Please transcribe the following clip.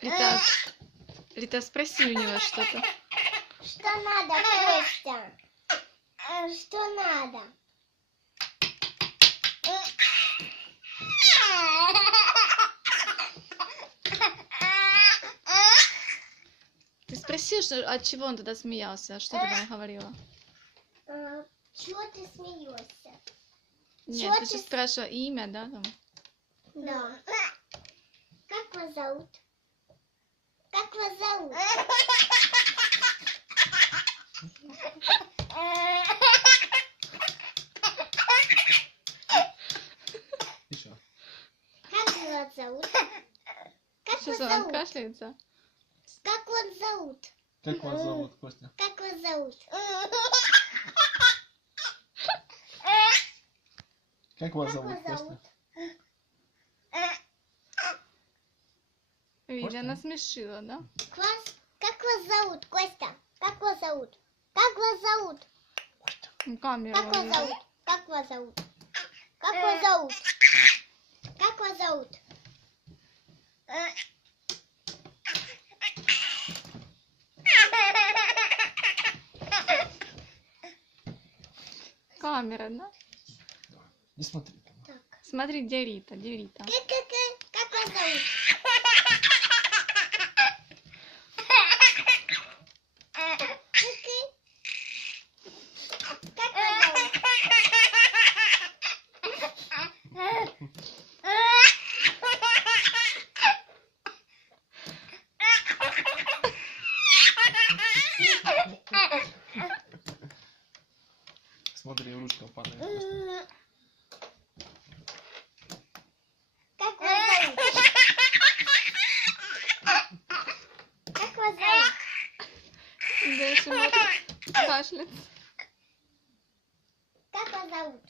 Рита, Рита, спроси у него что-то. Что надо, Костя? Что надо? Ты спроси, от чего он тогда смеялся, что ты там говорила? Чего ты смеешься? Нет, ты же спрашивала имя, да? Там? Да. Как вас зовут? Как вас зовут? Еще. Как вас зовут? Как Сейчас вас он зовут? кашляется. Как вас зовут? Как вас зовут, Костя? Как вас зовут? Как вас Как зовут, вас Костя? зовут? Видишь, Костя? насмешила, да? Как вас зовут, Костя? Как вас зовут? Как вас зовут? Ну, камеру. Как вас увидел. зовут? Как вас зовут? Как вас зовут? Как вас зовут? Камера, да? Не смотри. Так. Смотри, где Рита, где Рита. Как вас зовут? Как вас зовут? Смотри, ручка падает. Костя. Как вас зовут? Как вас зовут? Дальше вот кашляет. Как вас зовут?